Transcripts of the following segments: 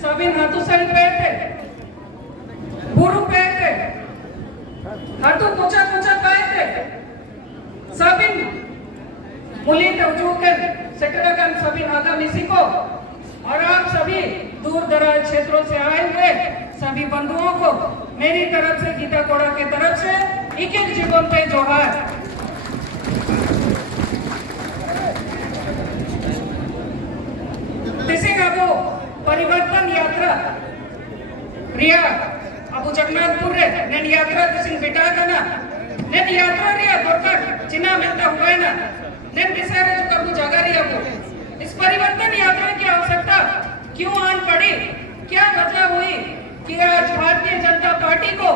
साबिन हाथुसाई पे थे, बुरु पे थे, हाथु कोचा कोचा पे थे, साबिन मुली तवजुकन सेक्रेटरी साबिन आगामी सिको और आप सभी दूर दराज क्षेत्रों से आए हुए सभी बंधुओं को मेरी तरफ से गीता कोड़ा की तरफ से एक जीवन पे जोहार। तिसिंगाबो परिवर्तन यात्रा रिया अबु जगन्नाथपुर रे नेन यात्रा तिसिंग बिटा कना नेन यात्रा रिया दोरकर चिना मिलता हुआ ना नेन बिसारे जो कबू जगह रिया को इस परिवर्तन यात्रा की आवश्यकता क्यों आन पड़ी, क्या वजह हुई कि आज भारतीय जनता पार्टी को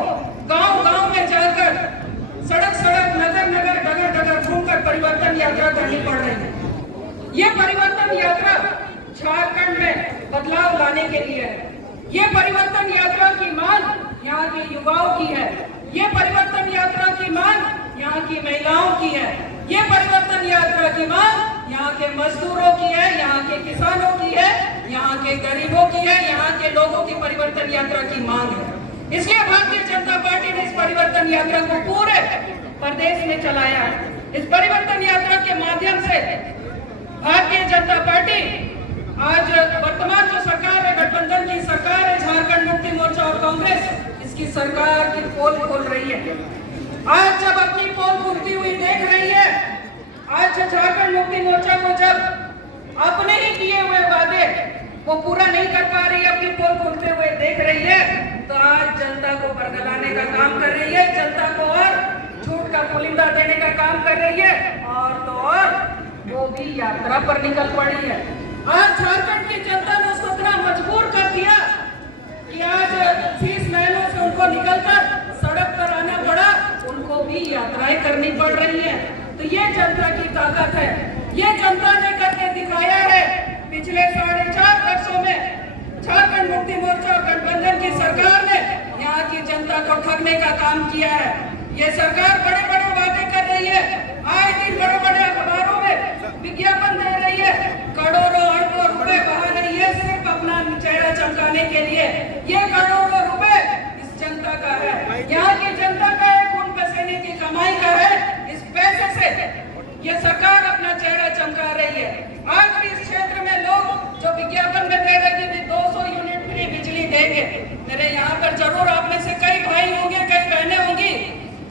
गांव-गांव में जाकर सड़क-सड़क नगर-नगर डगर-डगर घूमकर परिवर्तन यात्रा करनी पड़ रही है। ये परिवर्तन यात्रा झारखंड में बदलाव लाने के लिए है। ये परिवर्तन यात्रा की मांग यहाँ के युवाओं की है। ये परिवर्तन यात्रा की मांग यहाँ की महिलाओं की है। ये परिवर्तन यात्रा की मांग यहाँ के मजदूरों की है, यहाँ के किसानों की है, यहाँ के गरीबों की है, यहाँ के लोगों की परिवर्तन यात्रा की मांग है। इसलिए भारतीय जनता पार्टी ने इस परिवर्तन यात्रा को पूरे प्रदेश में चलाया है। इस परिवर्तन यात्रा के माध्यम से भारतीय जनता पार्टी आज वर्तमान जो सरकार है, गठबंधन की सरकार है, झारखंड मुक्ति मोर्चा और कांग्रेस, इसकी सरकार की पोल खोल रही है। आज जब अपनी पोल खुलती हुई देख रही है, आज झारखंड मुक्ति मोर्चा को जब अपने ही किए हुए वादे वो पूरा नहीं कर पा रही है, अपनी पोल खुलते हुए देख रही है, तो आज जनता को बरगलाने का काम कर रही है, जनता को और झूठ का पुलिंदा देने का काम कर रही है, और तो और वो भी यात्रा पर निकल पड़ी है। आज झारखंड की जनता ने उसको इतना मजबूर कर दिया कि आज 30 महीनों से उनको निकलकर सड़क पर आना पड़ा, उनको भी यात्राएं करनी पड़ रही है। तो ये जनता की ताकत है, ये जनता ने करके दिखाया है। पिछले 4.5 वर्षों में झारखंड मुक्ति मोर्चा और गठबंधन की सरकार ने यहाँ की जनता को ठगने का काम किया है। ये सरकार बड़े बड़े वादे कर रही है, आए दिन बड़े बड़े अखबारों में विज्ञापन दे रही है, करोड़ों अरबों रुपए बहा रही है सिर्फ अपना चेहरा चमकाने के लिए। ये करोड़ों रुपए इस जनता का है, यहाँ की जनता का है, खून पसीने की कमाई का है। इस पैसे से ये सरकार अपना चेहरा चमका रही है। आज भी इस क्षेत्र में लोग जो विज्ञापन में दे रहे कि 200 यूनिट फ्री बिजली देंगे, मेरे यहाँ पर जरूर आप में से कई भाई होंगे, कई बहनें होंगी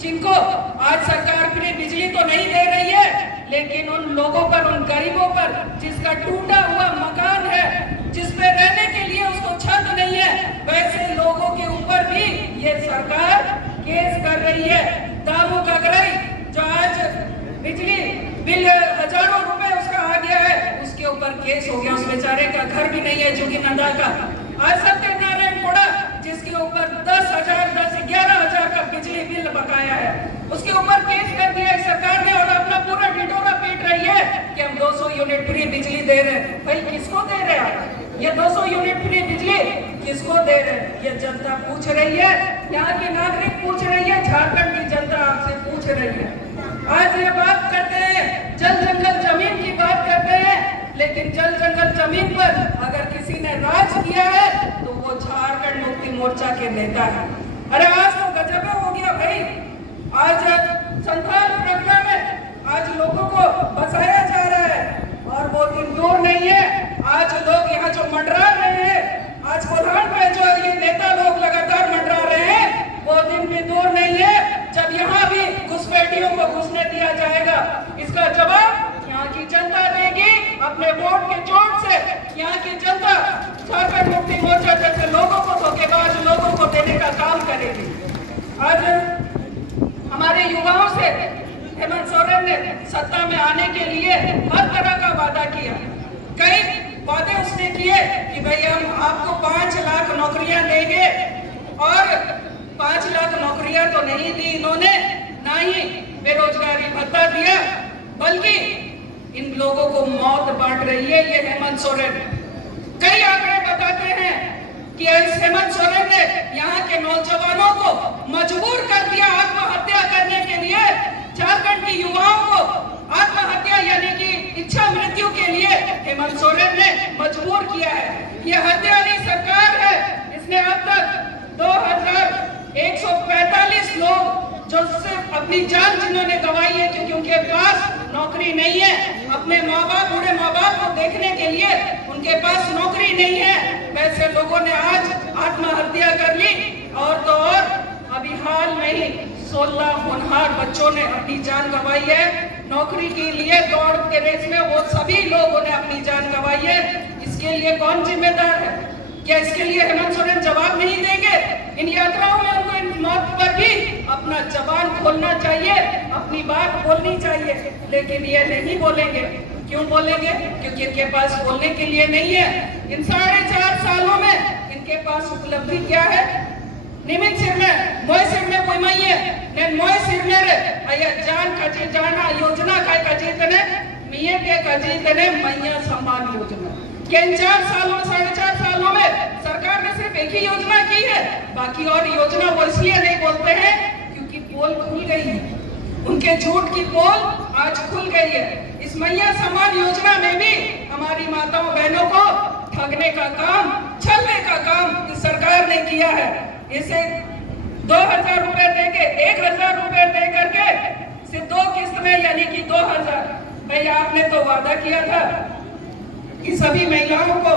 जिनको आज सरकार फ्री बिजली तो नहीं दे रही है, लेकिन उन लोगों पर, उन गरीबों पर जिसका टूटा हुआ मकान है, जिस पे रहने के लिए उसको छत नहीं है, वैसे लोगों के ऊपर भी ये सरकार केस कर रही है। दामू कगरई जो आज बिजली बिल हजारों रुपए उसका आ गया है, उसके ऊपर केस हो गया। उस बेचारे का घर भी नहीं है जोगीनंदा का। आज सत्यनारायण कोड़ा जिसके ऊपर 11,000 का बिजली बिल बकाया है, उसके ऊपर केस कर दिया है सरकार ने और अपना पूरा ढिढोरा पीट रही है कि हम 200 यूनिट फ्री बिजली दे रहे हैं। भाई किसको दे रहे हैं ये 200 यूनिट फ्री बिजली, किसको दे रहे हैं? ये जनता पूछ रही है, यहाँ की नागरिक पूछ रही है, झारखंड की जनता आपसे पूछ रही है। आज ये बात करते हैं, जल जंगल जमीन की बात करते हैं, लेकिन जल जंगल जमीन पर अगर किसी ने राज किया है तो वो झारखंड मुक्ति मोर्चा के नेता है। अरे आज तो गजब हो गया भाई, आज संथाल प्रज्ञा में आज लोगों को बसाया जा रहा है और वो दिन दूर नहीं है। आज लोग यहाँ जो मंडरा रहे हैं, आज कोल्हान में जो ये नेता लोग लगातार मंडरा रहे हैं, वो दिन भी दूर नहीं है जब यहाँ भी घुसपैठियों को घुसने दिया जाएगा। इसका जवाब यहाँ की जनता देगी अपने वोट के चोट से। यहाँ की जनता झारखंड मुक्ति मोर्चा जैसे लोगों को, धोखेबाज लोगों को देने का काम करेगी। आज हमारे युवाओं से हेमंत सोरेन ने सत्ता में आने के लिए हर तरह का वादा किया। कई वादे उसने किए कि भाई हम आपको 5 लाख नौकरियां देंगे, और 5 लाख नौकरियां तो नहीं दी इन्होंने, ना ही बेरोजगारी भत्ता दिया, बल्कि इन लोगों को मौत बांट रही है ये हेमंत सोरेन। कई आंकड़े बताते हैं कि हेमंत सोरेन ने यहाँ के नौजवानों को मजबूर कर दिया आत्महत्या करने के लिए। झारखंड की युवाओं को आत्महत्या यानी कि इच्छा मृत्यु के लिए हेमंत सोरेन ने मजबूर किया है। ये हत्या नहीं सरकार इसने अब तक 2145 लोग जो सिर्फ अपनी जान जिन्होंने गंवाई है क्योंकि उनके पास नौकरी नहीं है, अपने माँ बाप बूढ़े माँ बाप को देखने के लिए उनके पास नौकरी नहीं है, वैसे लोगों ने आज आत्महत्या कर ली। और तो और अभी हाल में ही 16 होनहार बच्चों ने अपनी जान गंवाई है नौकरी के लिए दौड़ के रेस में। वो सभी लोगों ने अपनी जान गंवाई है। इसके लिए कौन जिम्मेदार है? क्या इसके लिए हेमंत सोरेन जवाब नहीं देंगे? इन यात्राओं में उनको इन मौत पर भी अपना जबान खोलना चाहिए, अपनी बात बोलनी चाहिए, लेकिन ये नहीं बोलेंगे। क्यों बोलेंगे? क्योंकि इनके पास बोलने के लिए नहीं है। इन 4.5 सालों में इनके पास उपलब्धि क्या है? निमित सिर में मोय सिर में कोई मई है ने मोय सिर में रे आया जान कजे जाना योजना काय कजीतने मिये के कजीतने मैया सम्मान योजना के 4 सालों 4.5 सालों में सरकार ने सिर्फ एक ही योजना की है, बाकी और योजना वो इसलिए नहीं बोलते हैं क्योंकि पोल खुल गई है, उनके झूठ की पोल आज खुल गई है। इस मैया सम्मान योजना में भी हमारी माताओं बहनों को ठगने का काम, छलने का काम इस सरकार ने किया है। इसे 2000 रुपए देके 1000 रुपए दे करके सिर्फ 2 किस्त में यानी कि 2000। भाई आपने तो वादा किया था कि सभी महिलाओं को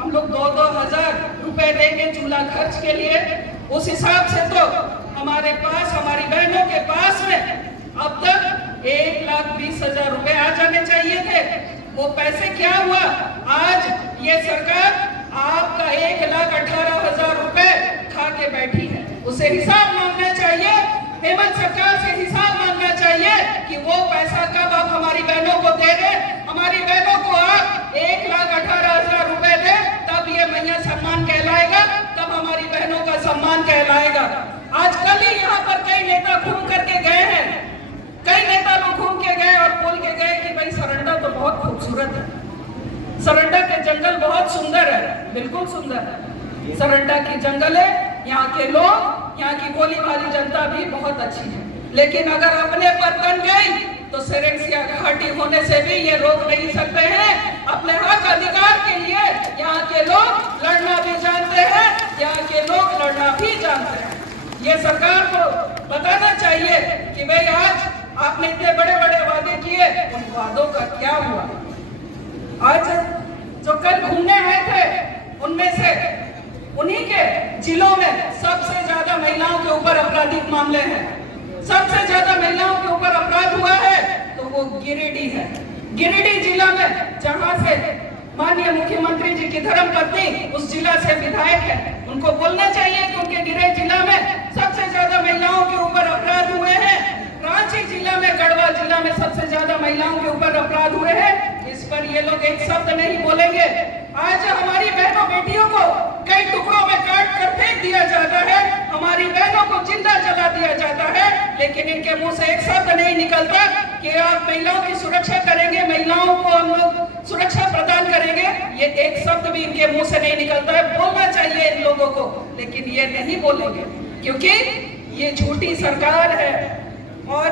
हम लोग 2-2 हजार रुपए देंगे चूल्हा खर्च के लिए। उस हिसाब से तो हमारे पास हमारी बहनों के पास में अब तक 1,20,000 रुपए आ जाने चाहिए थे। वो पैसे क्या हुआ? आज ये सरकार आपका 1,18,000 रुपए खा के बैठी है। उसे हिसाब मांगना चाहिए, हेमंत सरकार से हिसाब मांगना चाहिए कि वो पैसा कब आप हमारी बहनों को दे रहे। हमारी बहनों को आप 1,18,000 रुपए दे, तब ये मैया सम्मान कहलाएगा, तब हमारी बहनों का सम्मान कहलाएगा। आज कल ही यहाँ पर कई नेता घूम करके गए हैं, कई नेता लोग घूम के गए और बोल के गए कि भाई सरंडा तो बहुत खूबसूरत है, सरंडा के जंगल बहुत सुंदर है। बिल्कुल सुंदर है, सरंडा की जंगल है, यहाँ के लोग, यहाँ की बोली वाली जनता भी बहुत अच्छी है। लेकिन अगर अपने पर तन गई तो सेरेंसिया घाटी होने से भी ये रोक नहीं सकते हैं। अपने हक अधिकार के लिए यहाँ के लोग लड़ना भी जानते हैं, यहाँ के लोग लड़ना भी जानते हैं। ये सरकार को बताना चाहिए कि भाई आज आपने इतने बड़े बड़े वादे किए, उन वादों का क्या हुआ? आज जो कल घूमने आए थे उनमें से उन्हीं के जिलों में सबसे ज्यादा महिलाओं के ऊपर आपराधिक मामले हैं, सबसे ज्यादा महिलाओं के ऊपर अपराध हुआ है तो वो गिरिडीह है। गिरिडीह जिला में जहां से माननीय मुख्यमंत्री जी की धर्मपत्नी उस जिला से विधायक है, उनको बोलना चाहिए कि उनके गिरिडीह जिला में सबसे ज्यादा महिलाओं के ऊपर अपराध हुए हैं। रांची जिला में, गढ़वा जिला में सबसे ज्यादा महिलाओं के ऊपर अपराध हुए हैं। इस पर ये लोग एक शब्द नहीं बोलेंगे। आज हमारी बहनों बेटियों को कई टुकड़ों में काट कर फेंक दिया जाता है, हमारी बहनों को जिंदा जला दिया जाता है, लेकिन इनके मुंह से एक शब्द नहीं निकलता कि आप महिलाओं की सुरक्षा करेंगे, महिलाओं को हम लोग सुरक्षा प्रदान करेंगे। ये एक शब्द भी इनके मुंह से नहीं निकलता है। बोलना चाहिए इन लोगों को, लेकिन ये नहीं बोलेंगे क्योंकि ये झूठी सरकार है। और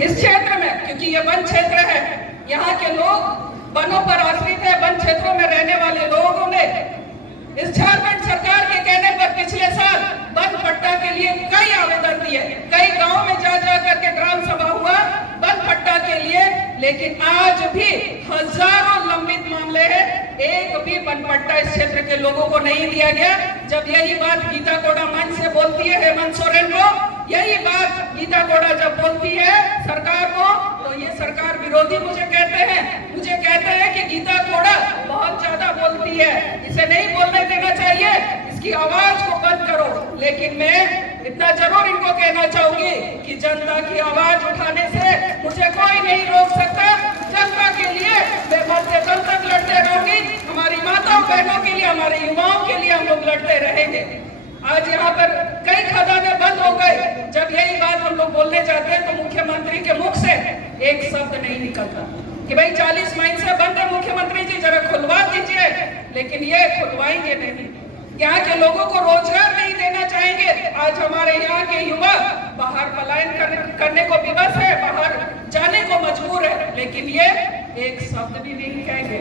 इस क्षेत्र में, क्योंकि ये वन क्षेत्र है, यहाँ के लोग वनों पर आश्रित है, वन क्षेत्रों में रहने वाले लोगों ने इस झारखंड सरकार के कहने पर पिछले साल वन पट्टा के लिए कई आवेदन दिए, कई गांव में जा करके ग्राम सभा हुआ वन पट्टा के लिए, लेकिन आज भी हजारों लंबित मामले हैं, एक भी वन पट्टा इस क्षेत्र के लोगों को नहीं दिया गया। जब यही बात गीता कोड़ा मंच से बोलती है हेमंत सोरेन को, यही बात गीता कोड़ा जब बोलती है सरकार को, तो ये सरकार विरोधी मुझे कहते हैं कि गीता कोड़ा बहुत ज्यादा बोलती है, इसे नहीं बोलने देना चाहिए, इसकी आवाज को बंद करो। लेकिन मैं इतना जरूर इनको कहना चाहूंगी कि जनता की आवाज उठाने से मुझे कोई नहीं रोक सकता। जनता के लिए मैं मरते दम तक लड़ते रहूंगी, हमारी माताओं बहनों के लिए, हमारे युवाओं के लिए हम लोग लड़ते रहेंगे। आज यहाँ पर कई खदानें बंद हो गए, जब यही बात हम लोग बोलने जाते हैं तो मुख्यमंत्री के मुख से एक शब्द नहीं निकलता कि भाई 40 माइन से बंद है, मुख्यमंत्री जी जरा खुलवा दीजिए, लेकिन ये खुलवाएंगे नहीं। यहाँ के लोगों को रोजगार नहीं देना चाहेंगे। आज हमारे यहाँ के युवा बाहर पलायन करने को विवश है, बाहर जाने को मजबूर है, लेकिन ये एक शब्द भी नहीं कहेंगे।